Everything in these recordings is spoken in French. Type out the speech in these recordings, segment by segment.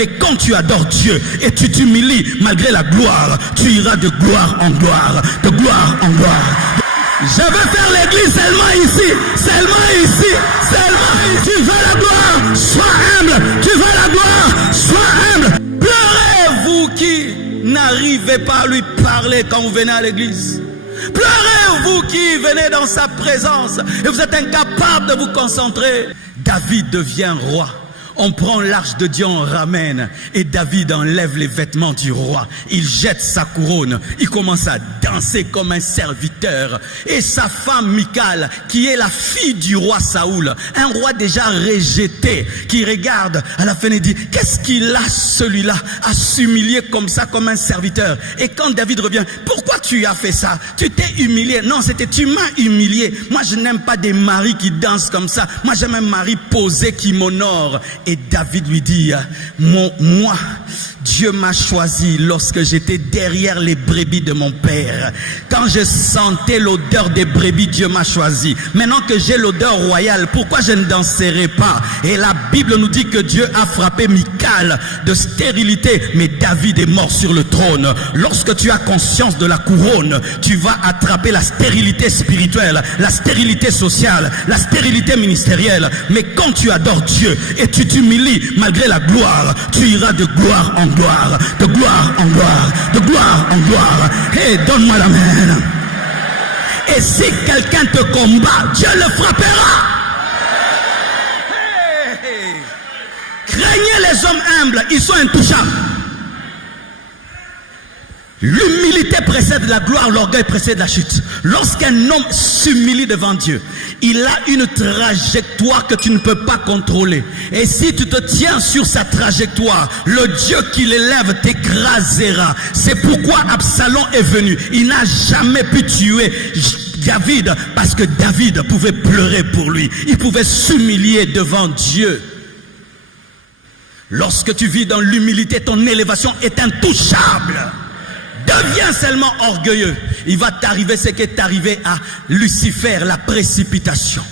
Et quand tu adores Dieu et tu t'humilies malgré la gloire, tu iras de gloire en gloire, de gloire en gloire. Je veux faire l'église seulement ici, seulement ici, seulement ici. Tu veux la gloire, sois humble. Tu veux la gloire, sois humble. Pleurez, vous qui n'arrivez pas à lui parler quand vous venez à l'église. Pleurez, vous qui venez dans sa présence et vous êtes incapable de vous concentrer. David devient roi. On prend l'arche de Dieu, on ramène. Et David enlève les vêtements du roi. Il jette sa couronne. Il commence à danser comme un serviteur. Et sa femme Michal, qui est la fille du roi Saoul, un roi déjà rejeté, qui regarde à la fenêtre et dit, qu'est-ce qu'il a celui-là à s'humilier comme ça, comme un serviteur? Et quand David revient, pourquoi tu as fait ça? Tu t'es humilié. Non, c'était tu m'as humilié. Moi, je n'aime pas des maris qui dansent comme ça. Moi, j'aime un mari posé qui m'honore. Et David lui dit, moi, Dieu m'a choisi lorsque j'étais derrière les brebis de mon père. Quand je sentais l'odeur des brebis, Dieu m'a choisi. Maintenant que j'ai l'odeur royale, pourquoi je ne danserai pas? Et la Bible nous dit que Dieu a frappé Michal de stérilité, mais David est mort sur le trône. Lorsque tu as conscience de la couronne, tu vas attraper la stérilité spirituelle, la stérilité sociale, la stérilité ministérielle. Mais quand tu adores Dieu et tu t'humilies malgré la gloire, tu iras de gloire en gloire, de gloire en gloire, de gloire en gloire. Et donne-moi la main. Et si quelqu'un te combat, Dieu le frappera. Craignez les hommes humbles, ils sont intouchables. L'humilité précède la gloire, l'orgueil précède la chute. Lorsqu'un homme s'humilie devant Dieu, il a une trajectoire que tu ne peux pas contrôler. Et si tu te tiens sur sa trajectoire, le Dieu qui l'élève t'écrasera. C'est pourquoi Absalom est venu. Il n'a jamais pu tuer David parce que David pouvait pleurer pour lui. Il pouvait s'humilier devant Dieu. Lorsque tu vis dans l'humilité, ton élévation est intouchable. Deviens seulement orgueilleux. Il va t'arriver ce qui est arrivé à Lucifer, la précipitation.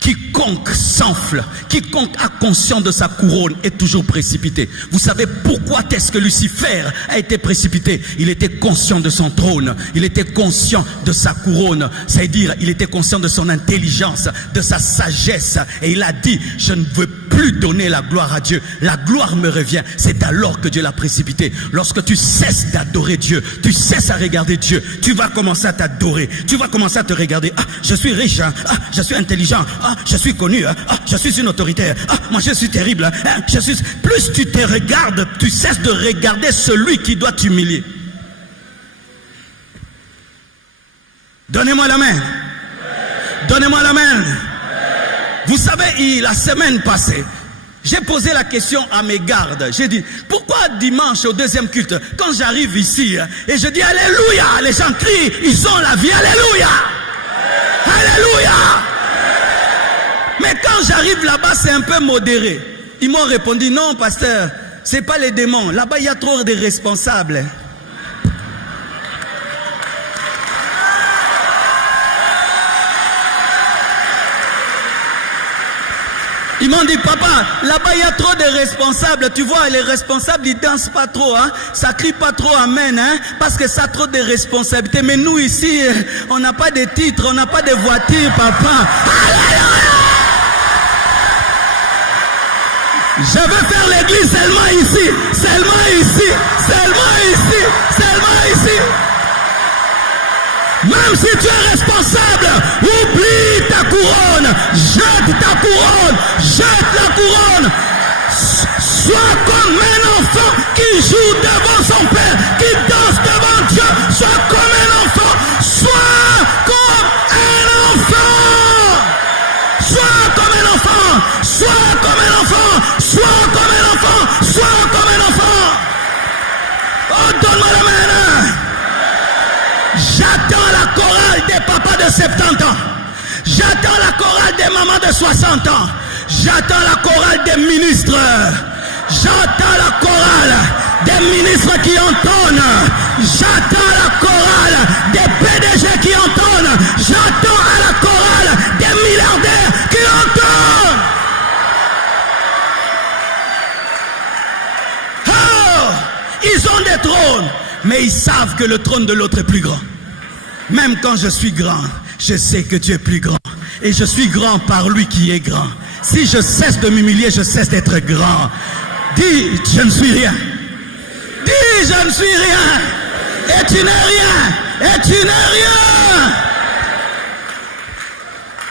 Quiconque s'enfle, quiconque a conscience de sa couronne est toujours précipité. Vous savez pourquoi est-ce que Lucifer a été précipité? Il était conscient de son trône, il était conscient de sa couronne, c'est-à-dire il était conscient de son intelligence, de sa sagesse. Et il a dit, je ne veux plus donner la gloire à Dieu, la gloire me revient. C'est alors que Dieu l'a précipité. Lorsque tu cesses d'adorer Dieu, tu cesses à regarder Dieu, tu vas commencer à t'adorer, tu vas commencer à te regarder. Ah, je suis riche, hein? Ah, je suis intelligent, ah, je suis connu, hein? Ah, je suis une autorité, ah, moi je suis terrible, hein? Plus tu te regardes, tu cesses de regarder celui qui doit t'humilier. Donnez-moi la main. Donnez-moi la main. Vous savez, la semaine passée, j'ai posé la question à mes gardes. J'ai dit, pourquoi dimanche au deuxième culte, quand j'arrive ici et je dis Alléluia, les gens crient, ils ont la vie, Alléluia, Alléluia. Mais quand j'arrive là-bas, c'est un peu modéré. Ils m'ont répondu, non pasteur, c'est pas les démons. Là-bas, il y a trop de responsables. Ils m'ont dit, papa, là-bas il y a trop de responsables. Tu vois, les responsables, ils dansent pas trop, hein. Ça crie pas trop amen, hein. Parce que ça a trop de responsabilités. Mais nous ici, on n'a pas de titres, on n'a pas de voiture, papa. Je veux faire l'église seulement ici, seulement ici, seulement ici, seulement ici. Même si tu es responsable, oublie ta couronne, jette ta couronne, jette la couronne. Sois comme un enfant qui joue devant son père, qui danse devant Dieu. Sois comme un enfant, sois comme un enfant. Sois comme un enfant, sois comme un enfant, sois comme un enfant, sois comme un enfant. Oh, donne-moi la main. J'attends la chorale des papas de 70 ans. J'attends la chorale des mamans de 60 ans. J'attends la chorale des ministres. J'attends la chorale des ministres qui entonnent. J'attends la chorale des PDG qui entonnent. J'attends à la chorale des milliardaires qui entonnent. ils ont des trônes, mais ils savent que le trône de l'autre est plus grand. Même quand je suis grand, je sais que Dieu est plus grand. Et je suis grand par lui qui est grand. Si je cesse de m'humilier, je cesse d'être grand. Dis, je ne suis rien. Dis, je ne suis rien. Et tu n'es rien. Et tu n'es rien.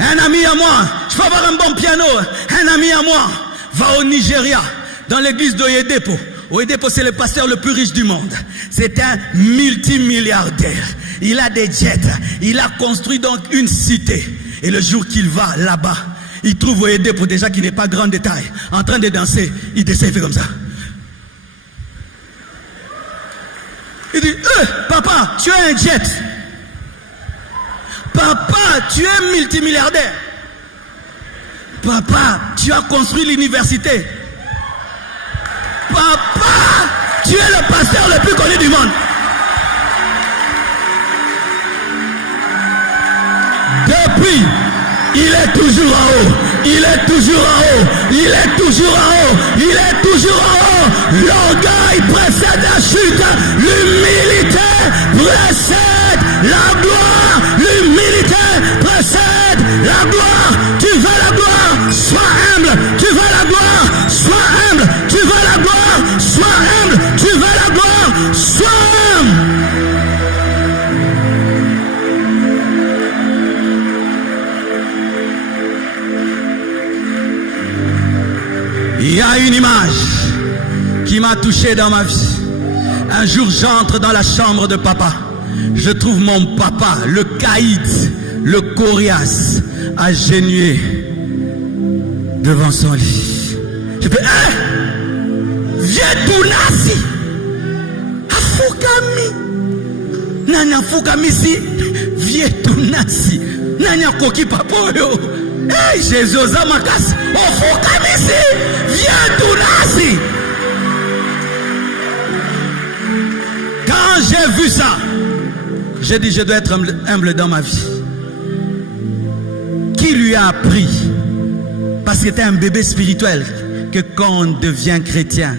Un ami à moi, je peux avoir un bon piano. Un ami à moi va au Nigeria, dans l'église d'Oyedepo. Oyedepo, c'est le pasteur le plus riche du monde. C'est un multimilliardaire. Il a des jets. Il a construit donc une cité. Et le jour qu'il va là-bas, il trouve Oyedepo déjà qui n'est pas grand de taille, en train de danser. Il descend, il fait comme ça. Il dit, papa, tu as un jet. Papa, tu es multimilliardaire. Papa, tu as construit l'université. Papa, tu es le pasteur le plus connu du monde. Depuis, il est toujours en haut. Il est toujours en haut. Il est toujours en haut. Il est toujours en haut. L'orgueil précède la chute. L'humilité précède la gloire. L'humilité précède la gloire. Tu veux la gloire? Sois humble. Tu veux la gloire? Sois humble. Tu veux la gloire? Sois humble. Tu veux la gloire? Sois humble. Il y a une image qui m'a touché dans ma vie. Un jour, j'entre dans la chambre de papa. Je trouve mon papa, le caïd, le coriace, agenouillé devant son lit. Je fais, viens tout nasi. Afukami. Nanya fukami si. Viens tout nasi. Nanya koki papoyo. Hey, Jésus, Zamakas, oh, Foukamisi, viens tout nasi. Quand j'ai vu ça, j'ai dit, je dois être humble dans ma vie. Qui lui a appris? Parce que c'était un bébé spirituel, que quand on devient chrétien,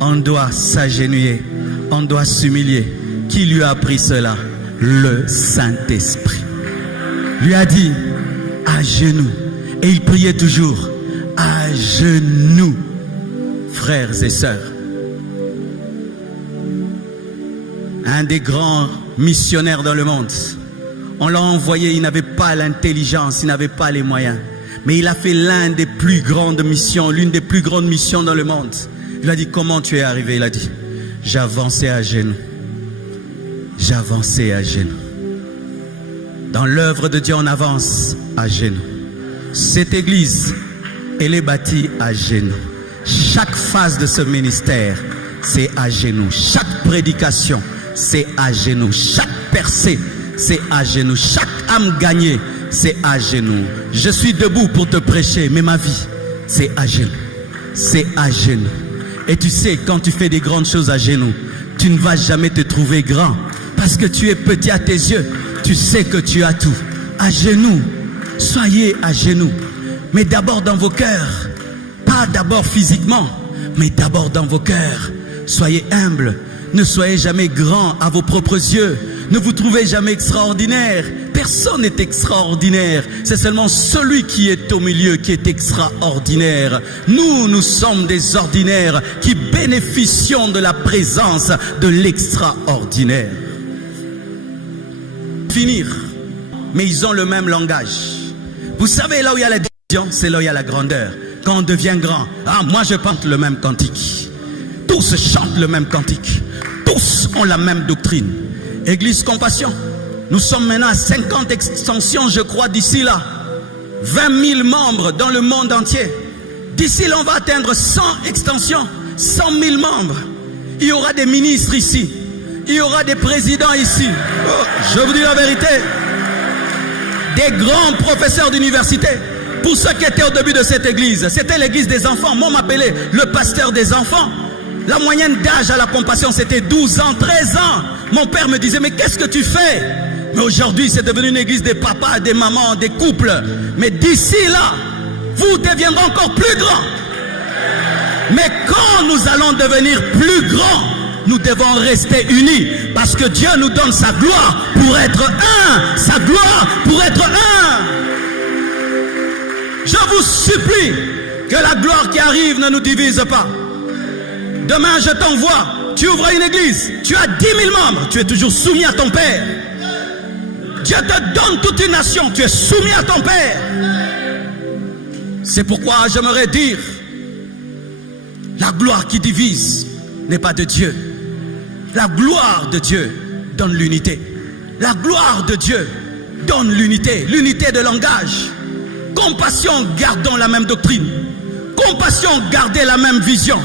on doit s'agenouiller, on doit s'humilier. Qui lui a appris cela? Le Saint-Esprit. Lui a dit, à genoux. Et il priait toujours à genoux, frères et sœurs. Un des grands missionnaires dans le monde. On l'a envoyé, il n'avait pas l'intelligence, il n'avait pas les moyens. Mais il a fait l'une des plus grandes missions dans le monde. Il lui a dit, comment tu es arrivé? Il a dit, j'avançais à genoux. J'avançais à genoux. Dans l'œuvre de Dieu, on avance à genoux. Cette église, elle est bâtie à genoux. Chaque phase de ce ministère, c'est à genoux. Chaque prédication, c'est à genoux. Chaque percée, c'est à genoux. Chaque âme gagnée, c'est à genoux. Je suis debout pour te prêcher, mais ma vie, c'est à genoux. C'est à genoux. Et tu sais, quand tu fais des grandes choses à genoux, tu ne vas jamais te trouver grand. Parce que tu es petit à tes yeux. Tu sais que tu as tout. À genoux. Soyez à genoux. Mais d'abord dans vos cœurs. Pas d'abord physiquement, mais d'abord dans vos cœurs. Soyez humbles. Ne soyez jamais grands à vos propres yeux. Ne vous trouvez jamais extraordinaire. Personne n'est extraordinaire. C'est seulement celui qui est au milieu qui est extraordinaire. Nous sommes des ordinaires qui bénéficions de la présence de l'extraordinaire. Finir. Mais ils ont le même langage. Vous savez, là où il y a la division, c'est là où il y a la grandeur. Quand on devient grand, moi je chante le même cantique. Tous chantent le même cantique. Tous ont la même doctrine. Église Compassion, nous sommes maintenant à 50 extensions, je crois, d'ici là. 20 000 membres dans le monde entier. D'ici là, on va atteindre 100 extensions, 100 000 membres. Il y aura des ministres ici. Il y aura des présidents ici. Oh, je vous dis la vérité. Des grands professeurs d'université. Pour ceux qui étaient au début de cette église, c'était l'église des enfants. Moi, on m'appelait le pasteur des enfants. La moyenne d'âge à la Compassion, c'était 12 ans, 13 ans. Mon père me disait, mais qu'est-ce que tu fais? Mais aujourd'hui, c'est devenu une église des papas, des mamans, des couples. Mais d'ici là, vous deviendrez encore plus grands. Mais quand nous allons devenir plus grands, nous devons rester unis parce que Dieu nous donne sa gloire pour être un. Sa gloire pour être un. Je vous supplie que la gloire qui arrive ne nous divise pas. Demain, je t'envoie. Tu ouvres une église. Tu as 10 000 membres. Tu es toujours soumis à ton Père. Dieu te donne toute une nation. Tu es soumis à ton Père. C'est pourquoi j'aimerais dire, la gloire qui divise n'est pas de Dieu. La gloire de Dieu donne l'unité. La gloire de Dieu donne l'unité. L'unité de langage. Compassion, gardons la même doctrine. Compassion, gardez la même vision.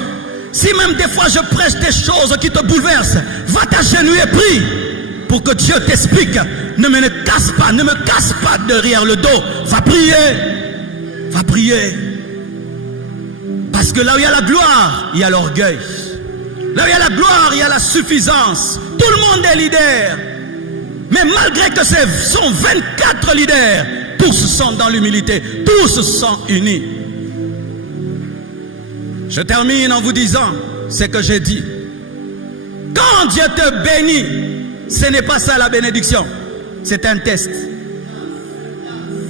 Si même des fois je prêche des choses qui te bouleversent, va t'agenouiller, prie pour que Dieu t'explique. Ne me casse pas derrière le dos. Va prier. Va prier. Parce que là où il y a la gloire, il y a l'orgueil. Là où il y a la gloire, il y a la suffisance. Tout le monde est leader. Mais malgré que ce sont 24 leaders, tous sont dans l'humilité. Tous sont unis. Je termine en vous disant ce que j'ai dit. Quand Dieu te bénit, ce n'est pas ça la bénédiction. C'est un test.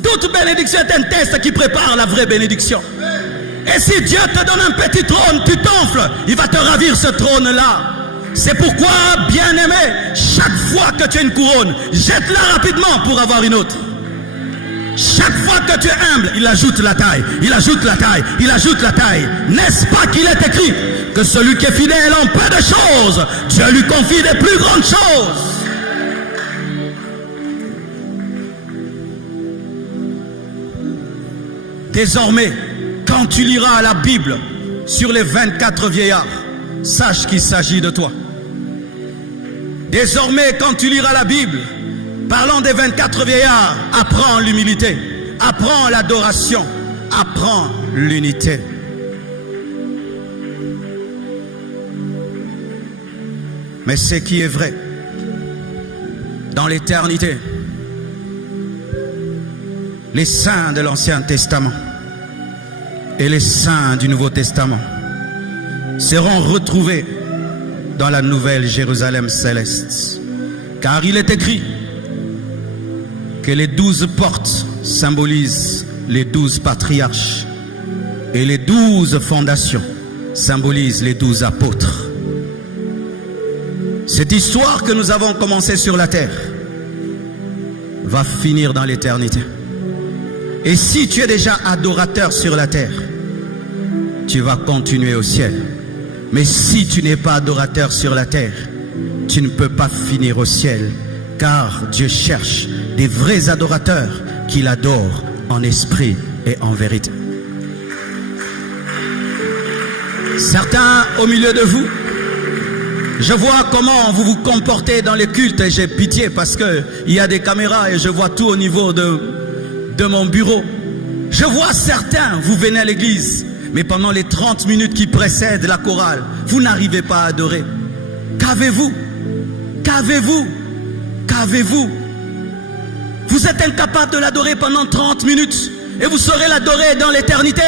Toute bénédiction est un test qui prépare la vraie bénédiction. Et si Dieu te donne un petit trône, tu t'enfles, il va te ravir ce trône-là. C'est pourquoi, bien-aimé, chaque fois que tu as une couronne, jette-la rapidement pour avoir une autre. Chaque fois que tu es humble, il ajoute la taille, il ajoute la taille, il ajoute la taille. N'est-ce pas qu'il est écrit que celui qui est fidèle en peu de choses, Dieu lui confie des plus grandes choses. Désormais, quand tu liras la Bible sur les 24 vieillards, sache qu'il s'agit de toi. Désormais, quand tu liras la Bible, parlant des 24 vieillards, apprends l'humilité, apprends l'adoration, apprends l'unité. Mais ce qui est vrai, dans l'éternité, les saints de l'Ancien Testament et les saints du Nouveau Testament seront retrouvés dans la nouvelle Jérusalem céleste. Car il est écrit que les 12 portes symbolisent les 12 patriarches et les 12 fondations symbolisent les 12 apôtres. Cette histoire que nous avons commencée sur la terre va finir dans l'éternité. Et si tu es déjà adorateur sur la terre, tu vas continuer au ciel. Mais si tu n'es pas adorateur sur la terre, tu ne peux pas finir au ciel. Car Dieu cherche des vrais adorateurs qui l'adorent en esprit et en vérité. Certains au milieu de vous, je vois comment vous vous comportez dans les cultes et j'ai pitié parce qu'il y a des caméras et je vois tout au niveau de mon bureau. Je vois certains, vous venez à l'église, mais pendant les 30 minutes qui précèdent la chorale, vous n'arrivez pas à adorer. Qu'avez-vous? Qu'avez-vous? Qu'avez-vous? Vous êtes incapable de l'adorer pendant 30 minutes et vous saurez l'adorer dans l'éternité.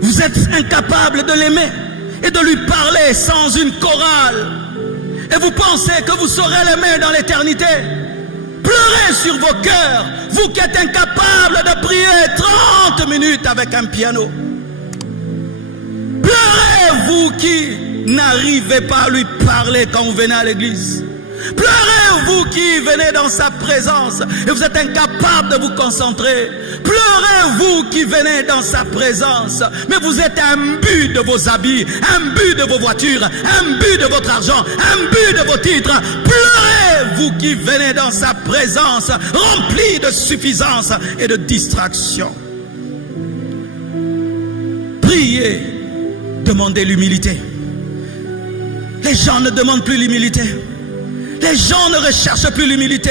Vous êtes incapable de l'aimer et de lui parler sans une chorale. Et vous pensez que vous saurez l'aimer dans l'éternité. Pleurez sur vos cœurs, vous qui êtes incapables de prier 30 minutes avec un piano. Pleurez, vous qui n'arrivez pas à lui parler quand vous venez à l'église. Pleurez, vous qui venez dans sa présence et vous êtes incapable de vous concentrer. Pleurez, vous qui venez dans sa présence, mais vous êtes imbu de vos habits, imbu de vos voitures, imbu de votre argent, imbu de vos titres. Pleurez, vous qui venez dans sa présence, rempli de suffisance et de distraction. Priez, demandez l'humilité. Les gens ne demandent plus l'humilité. Les gens ne recherchent plus l'humilité.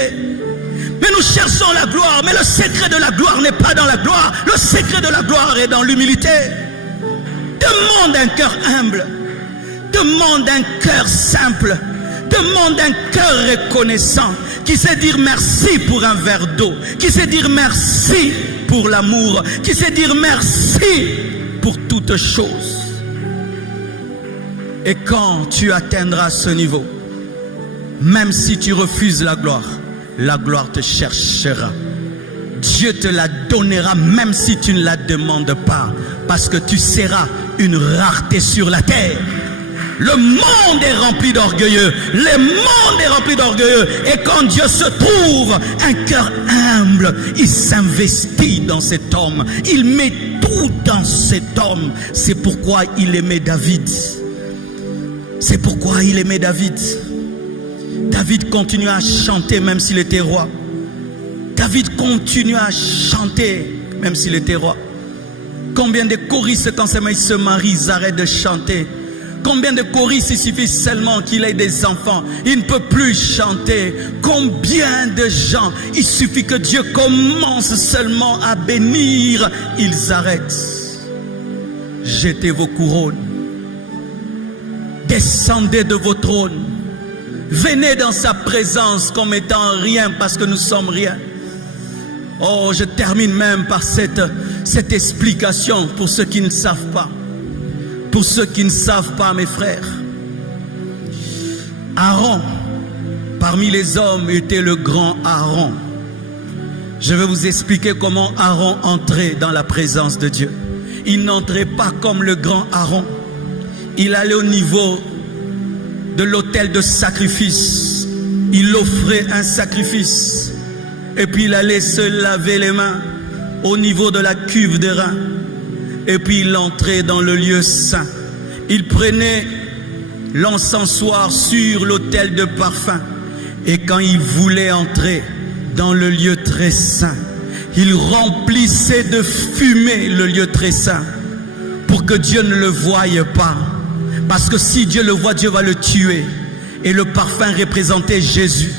Mais nous cherchons la gloire. Mais le secret de la gloire n'est pas dans la gloire. Le secret de la gloire est dans l'humilité. Demande un cœur humble. Demande un cœur simple. Demande un cœur reconnaissant. Qui sait dire merci pour un verre d'eau. Qui sait dire merci pour l'amour. Qui sait dire merci pour toutes choses. Et quand tu atteindras ce niveau, même si tu refuses la gloire te cherchera. Dieu te la donnera même si tu ne la demandes pas, parce que tu seras une rareté sur la terre. Le monde est rempli d'orgueilleux. Le monde est rempli d'orgueilleux. Et quand Dieu se trouve un cœur humble, il s'investit dans cet homme. Il met tout dans cet homme. C'est pourquoi il aimait David. C'est pourquoi il aimait David. David continue à chanter même s'il était roi. David continue à chanter même s'il était roi. Combien de choristes quand ils se marient, ils arrêtent de chanter? Combien de choristes il suffit seulement qu'il ait des enfants, il ne peut plus chanter? Combien de gens, il suffit que Dieu commence seulement à bénir, ils arrêtent. Jetez vos couronnes, descendez de vos trônes, venez dans sa présence comme étant rien parce que nous sommes rien. Oh, je termine même par cette explication pour ceux qui ne savent pas. Pour ceux qui ne savent pas, mes frères, Aaron, parmi les hommes, était le grand Aaron. Je vais vous expliquer comment Aaron entrait dans la présence de Dieu. Il n'entrait pas comme le grand Aaron. Il allait au niveau de l'autel de sacrifice. Il offrait un sacrifice. Et puis il allait se laver les mains au niveau de la cuve de rein. Et puis il entrait dans le lieu saint. Il prenait l'encensoir sur l'autel de parfum. Et quand il voulait entrer dans le lieu très saint, il remplissait de fumée le lieu très saint pour que Dieu ne le voie pas. Parce que si Dieu le voit, Dieu va le tuer. Et le parfum représentait Jésus,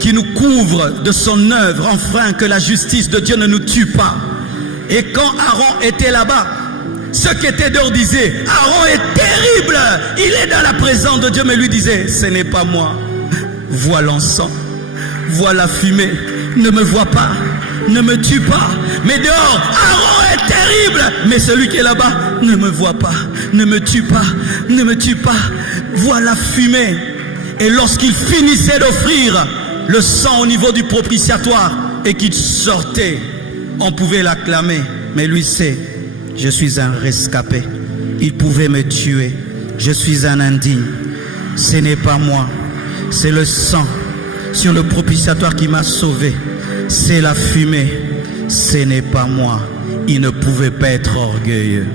qui nous couvre de son œuvre, afin que la justice de Dieu ne nous tue pas. Et quand Aaron était là-bas, ceux qui étaient dehors disaient, Aaron est terrible, il est dans la présence de Dieu, mais lui disait, ce n'est pas moi. Vois l'encens, vois la fumée, ne me vois pas, ne me tue pas. Mais dehors, Aaron est terrible, mais celui qui est là-bas, ne me voit pas, ne me tue pas, ne me tue pas. Vois la fumée. Et lorsqu'il finissait d'offrir le sang au niveau du propitiatoire et qu'il sortait, on pouvait l'acclamer. Mais lui sait, je suis un rescapé. Il pouvait me tuer. Je suis un indigne. Ce n'est pas moi. C'est le sang sur le propitiatoire qui m'a sauvé. C'est la fumée. Ce n'est pas moi. Il ne pouvait pas être orgueilleux.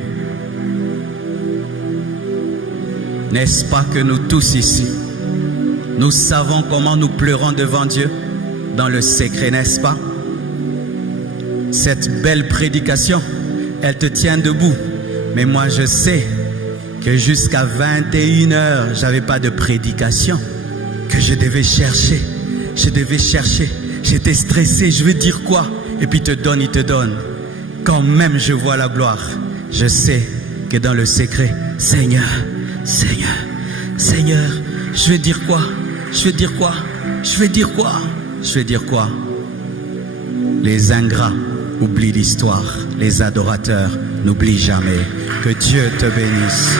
N'est-ce pas que nous tous ici, nous savons comment nous pleurons devant Dieu dans le secret, n'est-ce pas? Cette belle prédication, elle te tient debout. Mais moi, je sais que jusqu'à 21h, je n'avais pas de prédication, que je devais chercher. Je devais chercher. J'étais stressé. Je vais dire quoi? Et puis il te donne. Quand même je vois la gloire, je sais que dans le secret, Seigneur, Seigneur, Seigneur, je vais dire quoi? Je vais dire quoi? Je vais dire quoi? Je vais dire quoi? Les ingrats oublient l'histoire. Les adorateurs n'oublient jamais. Que Dieu te bénisse.